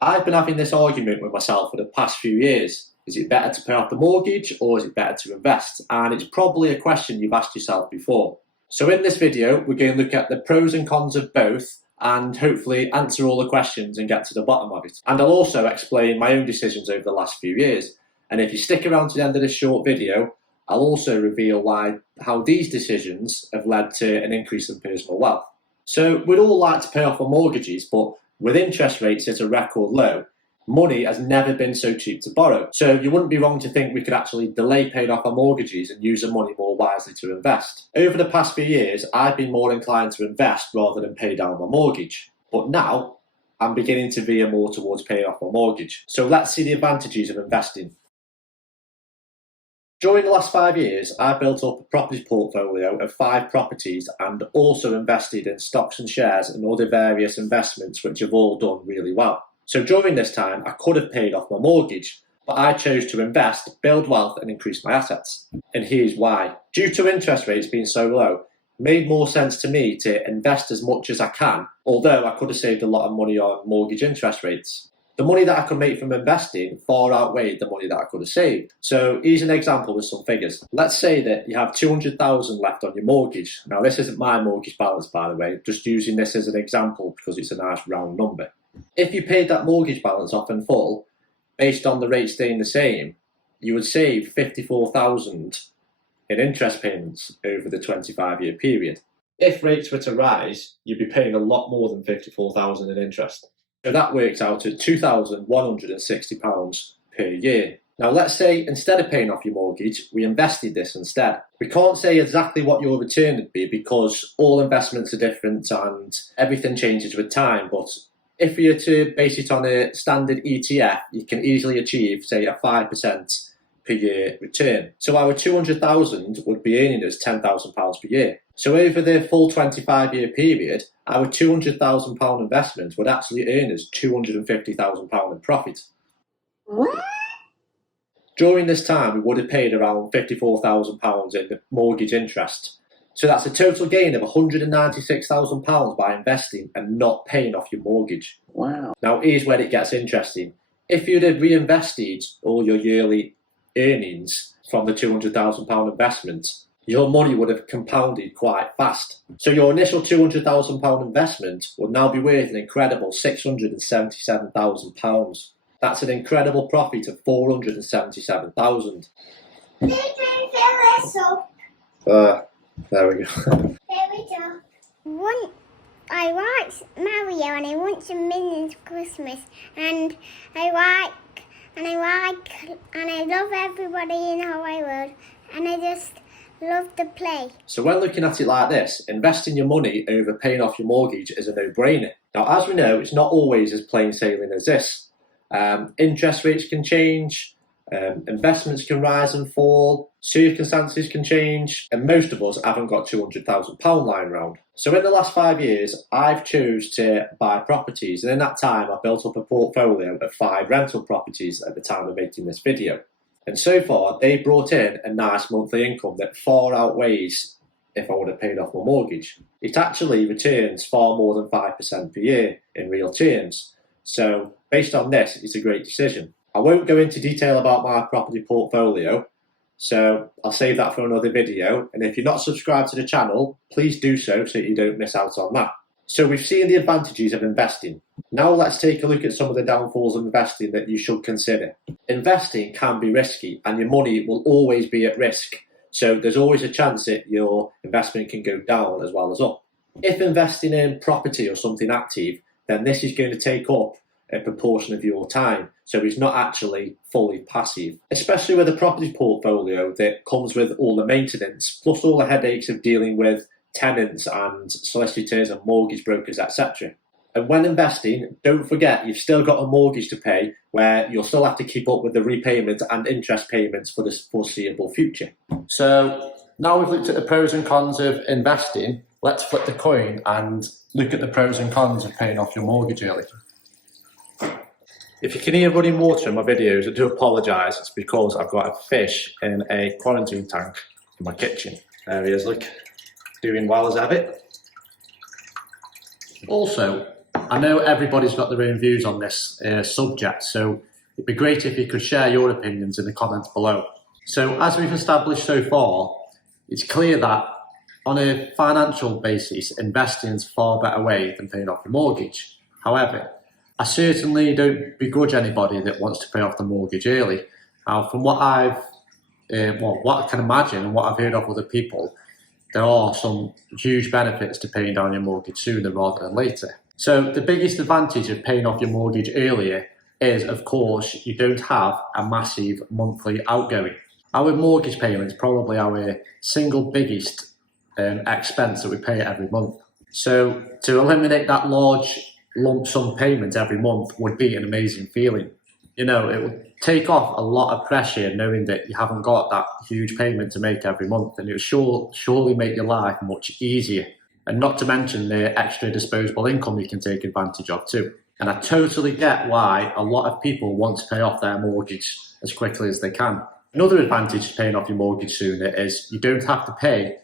I've been having this argument with myself for the past few years. Is it better to pay off the mortgage or is it better to invest? And it's probably a question you've asked yourself before. So in this video, we're going to look at the pros and cons of both and hopefully answer all the questions and get to the bottom of it. And I'll also explain my own decisions over the last few years. And if you stick around to the end of this short video, I'll also reveal how these decisions have led to an increase in personal wealth. So we'd all like to pay off our mortgages, but with interest rates at a record low, money has never been so cheap to borrow. So you wouldn't be wrong to think we could actually delay paying off our mortgages and use the money more wisely to invest. Over the past few years, I've been more inclined to invest rather than pay down my mortgage. But now, I'm beginning to veer more towards paying off my mortgage. So let's see the advantages of investing. During the last 5 years, I built up a property portfolio of 5 properties and also invested in stocks and shares and other various investments which have all done really well. So during this time, I could have paid off my mortgage, but I chose to invest, build wealth and increase my assets. And here's why. Due to interest rates being so low, it made more sense to me to invest as much as I can, although I could have saved a lot of money on mortgage interest rates. The money that I could make from investing far outweighed the money that I could have saved. So here's an example with some figures. Let's say that you have 200,000 left on your mortgage. Now this isn't my mortgage balance, by the way, just using this as an example because it's a nice round number. If you paid that mortgage balance off in full, based on the rate staying the same, you would save 54,000 in interest payments over the 25-year period. If rates were to rise, you'd be paying a lot more than 54,000 in interest. So that works out at £2,160 per year. Now let's say instead of paying off your mortgage, we invested this instead. We can't say exactly what your return would be because all investments are different and everything changes with time. But if we were to base it on a standard ETF, you can easily achieve, say, a 5% per year return. So our 200,000 would be earning us £10,000 per year. So over the full 25-year period, our £200,000 investment would actually earn us £250,000 in profit. During this time, we would have paid around £54,000 in the mortgage interest. So that's a total gain of £196,000 by investing and not paying off your mortgage. Wow. Now here's where it gets interesting. If you'd have reinvested all your yearly earnings from the £200,000 investment, your money would have compounded quite fast. So your initial £200,000 investment would now be worth an incredible £677,000. That's an incredible profit of £477,000. There we go. There we go. I like Mario and I want some Minions Christmas and I love everybody in the whole wide world and I just love to play. So when looking at it like this, investing your money over paying off your mortgage is a no-brainer. Now, as we know, it's not always as plain sailing as this. Interest rates can change, investments can rise and fall, circumstances can change, and most of us haven't got £200,000 lying around. So in the last 5 years, I've chose to buy properties, and in that time, I built up a portfolio of 5 rental properties at the time of making this video. And so far, they brought in a nice monthly income that far outweighs if I would have paid off my mortgage. It actually returns far more than 5% per year in real terms. So based on this, it's a great decision. I won't go into detail about my property portfolio, so I'll save that for another video. And if you're not subscribed to the channel, please do so you don't miss out on that. So we've seen the advantages of investing. Now let's take a look at some of the downfalls of investing that you should consider. Investing can be risky and your money will always be at risk. So there's always a chance that your investment can go down as well as up. If investing in property or something active, then this is going to take up a proportion of your time. So it's not actually fully passive, especially with a property portfolio that comes with all the maintenance, plus all the headaches of dealing with tenants and solicitors and mortgage brokers, etc. And when investing, don't forget you've still got a mortgage to pay where you'll still have to keep up with the repayment and interest payments for the foreseeable future. So now we've looked at the pros and cons of investing, let's flip the coin and look at the pros and cons of paying off your mortgage early. If you can hear running water in my videos, I do apologise. It's because I've got a fish in a quarantine tank in my kitchen. There he is, look, doing well as have it. Also, I know everybody's got their own views on this subject, so it'd be great if you could share your opinions in the comments below. So as we've established so far, it's clear that on a financial basis, investing is a far better way than paying off your mortgage. However, I certainly don't begrudge anybody that wants to pay off the mortgage early. Now, from what what I can imagine and what I've heard of other people, there are some huge benefits to paying down your mortgage sooner rather than later. So the biggest advantage of paying off your mortgage earlier is, of course, you don't have a massive monthly outgoing. Our mortgage payment is probably our single biggest expense that we pay every month. So to eliminate that large lump sum payment every month would be an amazing feeling. You know, it would take off a lot of pressure knowing that you haven't got that huge payment to make every month, and it would surely make your life much easier. And not to mention the extra disposable income you can take advantage of too. And I totally get why a lot of people want to pay off their mortgage as quickly as they can. Another advantage to paying off your mortgage sooner is you don't have to pay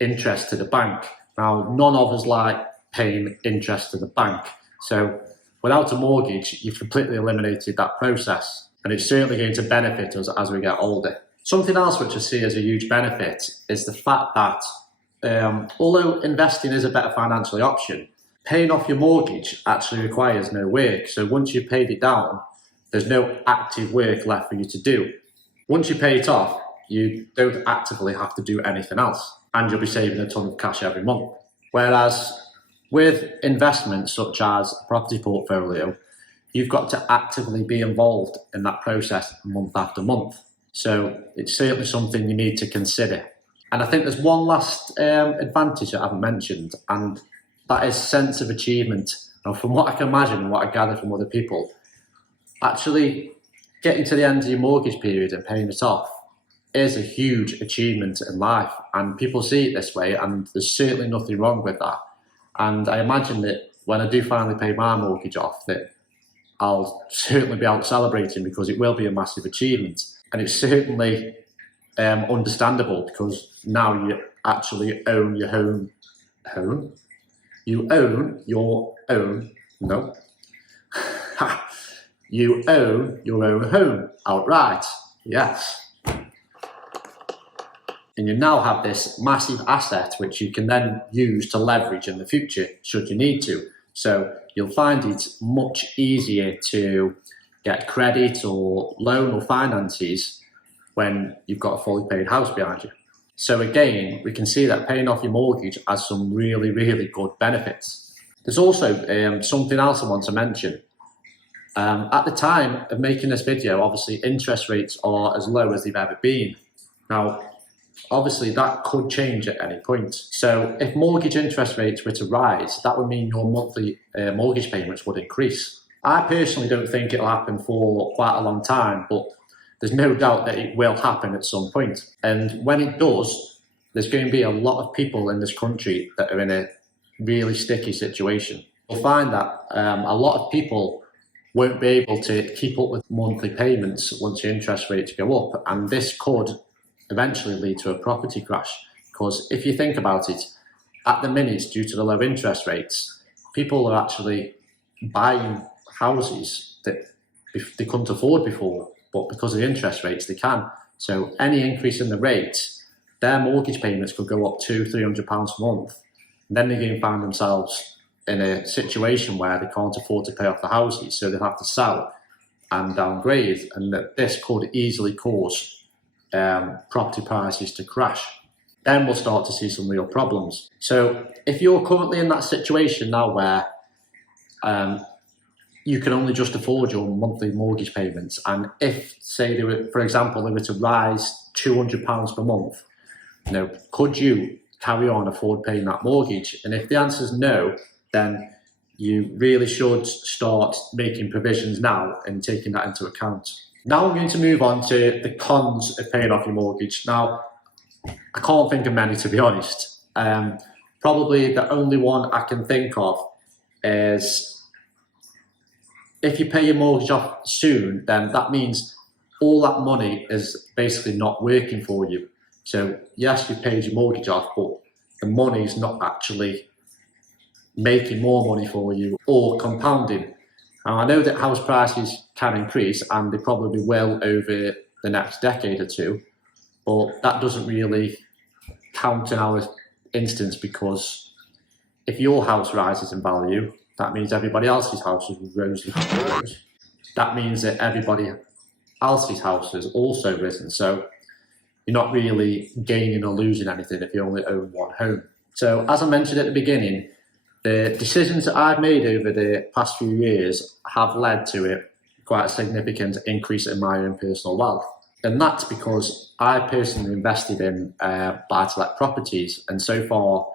interest to the bank. Now, none of us like paying interest to the bank. So without a mortgage, you've completely eliminated that process. And it's certainly going to benefit us as we get older. Something else which I see as a huge benefit is the fact that although investing is a better financial option, paying off your mortgage actually requires no work. So once you've paid it down, there's no active work left for you to do. Once you pay it off, you don't actively have to do anything else, and you'll be saving a ton of cash every month. Whereas with investments such as a property portfolio, you've got to actively be involved in that process month after month. So it's certainly something you need to consider. And I think there's one last advantage that I haven't mentioned, and that is sense of achievement. Now, from what I can imagine and what I gather from other people, actually getting to the end of your mortgage period and paying it off is a huge achievement in life. And people see it this way, and there's certainly nothing wrong with that. And I imagine that when I do finally pay my mortgage off, that I'll certainly be out celebrating, because it will be a massive achievement. And it's certainly understandable, because now you actually own your home. You own your own, no. You own your own home outright, yes. And you now have this massive asset which you can then use to leverage in the future should you need to. So you'll find it much easier to get credit or loan or finances when you've got a fully paid house behind you. So again, we can see that paying off your mortgage has some really, really good benefits. There's also something else I want to mention. At the time of making this video, obviously interest rates are as low as they've ever been. Now, obviously that could change at any point. So if mortgage interest rates were to rise, that would mean your monthly mortgage payments would increase. I personally don't think it'll happen for quite a long time, but there's no doubt that it will happen at some point. And when it does, there's going to be a lot of people in this country that are in a really sticky situation. You'll find that a lot of people won't be able to keep up with monthly payments once your interest rates go up. And this could eventually lead to a property crash. Because if you think about it, at the minute, due to the low interest rates, people are actually buying houses that they couldn't afford before, but because of the interest rates, they can. So any increase in the rate, their mortgage payments could go up £200-300 a month. And then they're going to find themselves in a situation where they can't afford to pay off the houses, so they have to sell and downgrade, and that this could easily cause property prices to crash. Then we'll start to see some real problems. So if you're currently in that situation now where you can only just afford your monthly mortgage payments, and if, say, they were, for example, they were to rise £200 per month, could you carry on afford paying that mortgage? And if the answer is no, then you really should start making provisions now and taking that into account. Now I'm going to move on to the cons of paying off your mortgage. Now, I can't think of many, to be honest. Probably the only one I can think of is if you pay your mortgage off soon, then that means all that money is basically not working for you. So yes, you paid your mortgage off, but the money is not actually making more money for you or compounding. Now, I know that house prices can increase, and they probably will over the next decade or two, but that doesn't really count in our instance, because if your house rises in value, that means everybody else's house grows. That means that everybody else's house has also risen. So you're not really gaining or losing anything if you only own one home. So as I mentioned at the beginning, the decisions that I've made over the past few years have led to quite a significant increase in my own personal wealth. And that's because I personally invested in buy-to-let properties. And so far,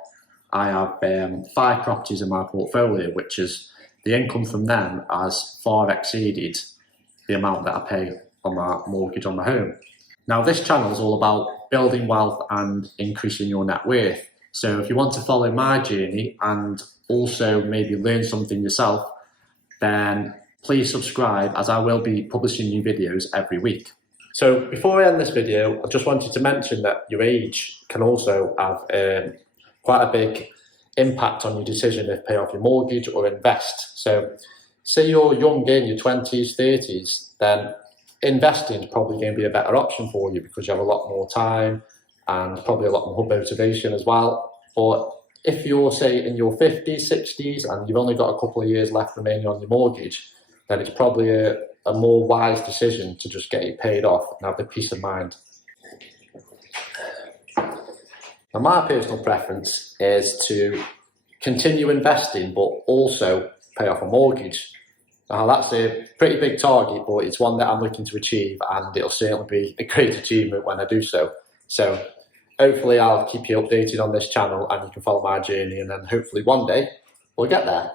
I have 5 properties in my portfolio, which is the income from them has far exceeded the amount that I pay on my mortgage on my home. Now, this channel is all about building wealth and increasing your net worth. So if you want to follow my journey and also maybe learn something yourself, then please subscribe, as I will be publishing new videos every week. So before I end this video, I just wanted to mention that your age can also have quite a big impact on your decision if pay off your mortgage or invest. So say you're young, in your 20s, 30s, then investing is probably going to be a better option for you because you have a lot more time and probably a lot more motivation as well. But if you're, say, in your 50s, 60s, and you've only got a couple of years left remaining on your mortgage, then it's probably a more wise decision to just get it paid off and have the peace of mind. Now, my personal preference is to continue investing, but also pay off a mortgage. Now, that's a pretty big target, but it's one that I'm looking to achieve, and it'll certainly be a great achievement when I do so. So hopefully I'll keep you updated on this channel and you can follow my journey, and then hopefully one day we'll get there.